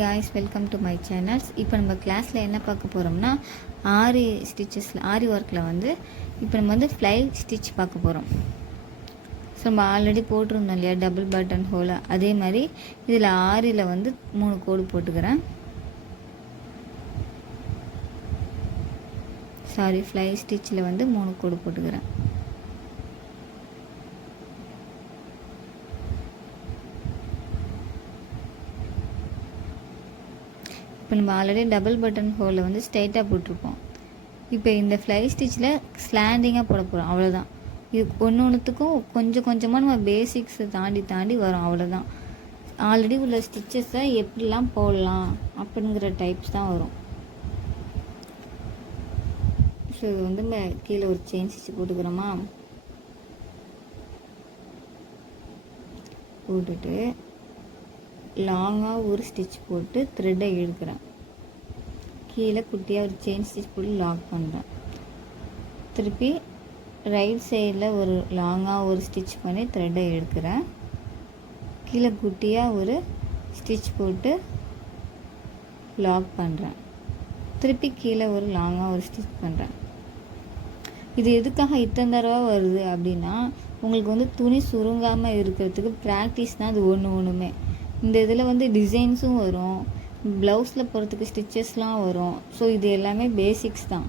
guys, welcome to my channels. இப்போ நம்ம கிளாஸ்ல என்ன பார்க்க போறோம்னா ஆரி ஸ்டிச்சஸ்ல ஆரி ஒர்க்ல வந்து இப்போ நம்ம வந்து ஃப்ளை ஸ்டிச் பார்க்க போறோம். ஸோ நம்ம ஆல்ரெடி போட்டிருந்தோம் இல்லையா டபுள் பட்டன் ஹோல், அதே மாதிரி இதில் ஆரியில் வந்து 3 கோடு போட்டுக்கிறேன். சாரி, ஃப்ளை ஸ்டிச்சில் வந்து 3 கோடு போட்டுக்கிறேன். இப்போ நம்ம ஆல்ரெடி டபுள் பட்டன் ஹோலில் வந்து ஸ்ட்ரைட்டாக போட்டிருப்போம். இப்போ இந்த ஃப்ளை ஸ்டிச்சில் ஸ்லாண்டிங்காக போட போகிறோம், அவ்வளோதான். இது ஒன்றுத்துக்கும் கொஞ்சம் கொஞ்சமாக நம்ம பேசிக்ஸை தாண்டி வரும், அவ்வளோதான். ஆல்ரெடி உள்ள ஸ்டிச்சஸை எப்படிலாம் போடலாம் அப்படிங்கிற டைப்ஸ் தான் வரும். ஸோ இது வந்து நம்ம கீழே ஒரு செயின் ஸ்டிச் போட்டுக்கிறோமா, போட்டுட்டு லாங்காக ஒரு ஸ்டிச் போட்டு த்ரெட்டை இழுக்கிறேன். கீழே குட்டியாக ஒரு செயின் ஸ்டிச் போட்டு லாக் பண்ணுறேன். திருப்பி ரைட் சைடில் ஒரு லாங்காக ஒரு ஸ்டிச் பண்ணி த்ரெட்டை இழுக்கிறேன். கீழே குட்டியாக ஒரு ஸ்டிச் போட்டு லாக் பண்ணுறேன். திருப்பி கீழே ஒரு லாங்காக ஒரு ஸ்டிச் பண்ணுறேன். இது எதுக்காக இத்தனை தடவை வருது அப்படின்னா, உங்களுக்கு வந்து துணி சுருங்காமல் இருக்கிறதுக்கு ப்ராக்டிஸ் தான் இது ஒன்றுமே. இந்த இதில் வந்து டிசைன்ஸும் வரும், ப்ளவுஸில் போகிறதுக்கு ஸ்டிச்சஸ்லாம் வரும். ஸோ இது எல்லாமே பேசிக்ஸ் தான்.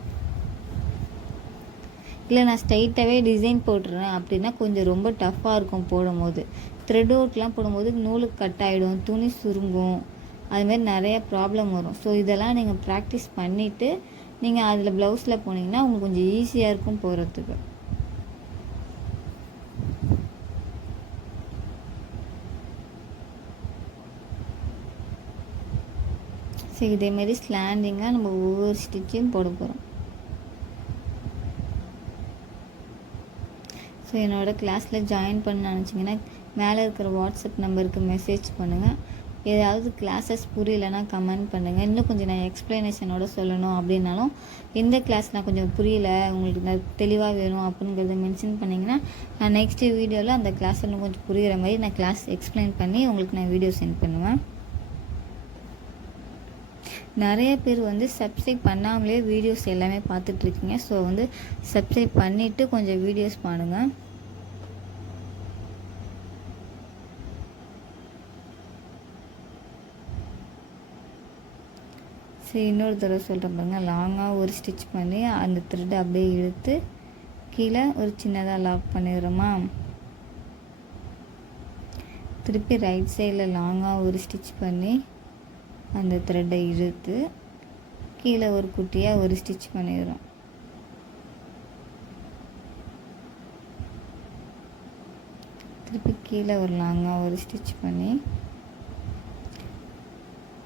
இல்லை நான் ஸ்ட்ரைட்டாகவே டிசைன் போட்டுறேன் அப்படின்னா கொஞ்சம் ரொம்ப டஃப்பாக இருக்கும் போடும்போது. த்ரெட் ஒர்க்லாம் போடும்போது நூலுக்கு கட் ஆகிடும், துணி சுருங்கும், அதுமாரி நிறைய ப்ராப்ளம் வரும். ஸோ இதெல்லாம் நீங்கள் ப்ராக்டிஸ் பண்ணிவிட்டு நீங்கள் அதில் ப்ளவுஸில் போனீங்கன்னா உங்களுக்கு கொஞ்சம் ஈஸியாக இருக்கும் போகிறதுக்கு. ஸோ இதேமாரி ஸ்லாண்டிங்காக நம்ம ஒவ்வொரு ஸ்டிச்சையும் போட போகிறோம். ஸோ என்னோடய கிளாஸில் ஜாயின் பண்ண நினச்சிங்கன்னா மேலே இருக்கிற வாட்ஸ்அப் நம்பருக்கு மெசேஜ் பண்ணுங்கள். ஏதாவது கிளாஸஸ் புரியலைன்னா கமெண்ட் பண்ணுங்கள். இன்னும் கொஞ்சம் நான் எக்ஸ்ப்ளனேஷனோட சொல்லணும் அப்படின்னாலும், எந்த கிளாஸ் நான் கொஞ்சம் புரியலை, உங்களுக்கு தெளிவாக வேணும் அப்படிங்கிறத மென்ஷன் பண்ணிங்கன்னா நான் நெக்ஸ்ட் வீடியோவில் அந்த கிளாஸ் இன்னும் கொஞ்சம் புரிகிற மாதிரி நான் கிளாஸ் எக்ஸ்பிளைன் பண்ணி உங்களுக்கு நான் வீடியோ சென்ட் பண்ணுவேன். நிறைய பேர் வந்து சப்ஸ்கிரைப் பண்ணாமலே வீடியோஸ் எல்லாமே பார்த்துட்ருக்கீங்க. ஸோ வந்து சப்ஸ்கிரைப் பண்ணிவிட்டு கொஞ்சம் வீடியோஸ் பாருங்கள். சரி, இன்னொரு தடவை சொல்கிறேன் பாருங்கள். லாங்காக ஒரு ஸ்டிச் பண்ணி அந்த த்ரெட் அப்படியே இழுத்து கீழே ஒரு சின்னதாக லாக் பண்ணிடுறோமா. திருப்பி ரைட் சைடில் லாங்காக ஒரு ஸ்டிச் பண்ணி அந்த த்ரெட்டை இழுத்து கீழே ஒரு குட்டியாக ஒரு ஸ்டிச் பண்ணிடுறோம். திருப்பி கீழே ஒரு லாங்காக ஒரு ஸ்டிச் பண்ணி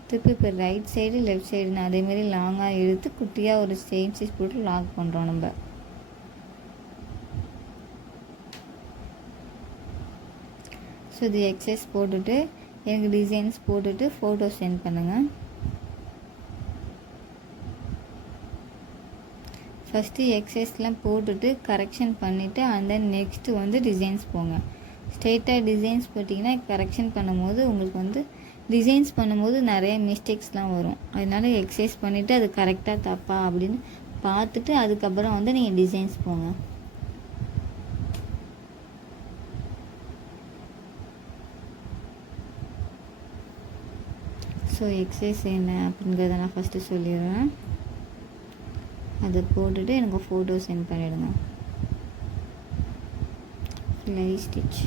திருப்பி இப்போ ரைட் சைடு லெஃப்ட் சைடுன்னு அதேமாரி லாங்காக இழுத்து குட்டியாக ஒரு செயின் ஸ்டிச் போட்டு லாக் பண்ணுறோம் நம்ம. ஸோ இது எக்ஸசைஸ் போட்டுட்டு எனக்கு டிசைன்ஸ் போட்டுட்டு ஃபோட்டோ சென்ட் பண்ணுங்கள். ஃபஸ்ட்டு எக்ஸசைஸ்லாம் போட்டுட்டு கரெக்ஷன் பண்ணிவிட்டு அண்ட் தென் நெக்ஸ்ட்டு வந்து டிசைன்ஸ் போங்க. ஸ்ட்ரெயிட்டாக டிசைன்ஸ் போட்டிங்கன்னா கரெக்ஷன் பண்ணும்போது உங்களுக்கு வந்து டிசைன்ஸ் பண்ணும்போது நிறைய மிஸ்டேக்ஸ்லாம் வரும். அதனால எக்ஸசைஸ் பண்ணிவிட்டு அது கரெக்டாக தப்பா அப்படின்னு பார்த்துட்டு அதுக்கப்புறம் வந்து நீங்கள் டிசைன்ஸ் போங்க. ஸோ எக்ஸசைஸ் என்ன அப்படிங்கிறத நான் ஃபஸ்ட்டு சொல்லிடுறேன். அதை போட்டுட்டு எனக்கு ஃபோட்டோ சென்ட் பண்ணிவிடுங்க. ஃப்ளை ஸ்டிச்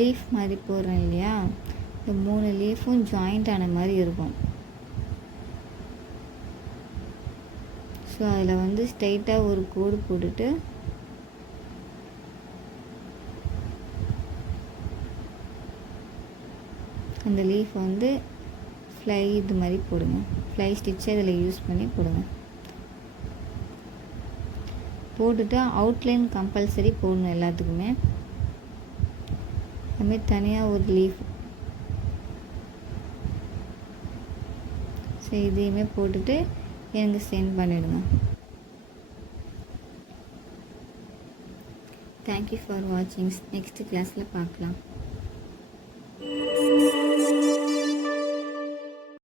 லீஃப் மாதிரி போடுறேன் இல்லையா, இந்த 3 லீஃபும் ஜாயிண்ட் ஆன மாதிரி இருக்கும். ஸோ அதில் வந்து ஸ்ட்ரைட்டாக ஒரு கோடு போட்டுட்டு அந்த லீஃப் வந்து ஃப்ளை இது மாதிரி போடுங்க. ஃப்ளை ஸ்டிச்சை இதில் யூஸ் பண்ணி போடுங்க. போட்டுட்டு அவுட்லைன் கம்பல்சரி போடணும் எல்லாத்துக்குமே. அதுமாரி தனியாக ஒரு லீஃப். ஸோ இதையுமே போட்டுட்டு எனக்கு சென்ட் பண்ணிவிடுங்க. தேங்க்யூ ஃபார் வாட்சிங். நெக்ஸ்ட் கிளாஸில் பார்க்கலாம்.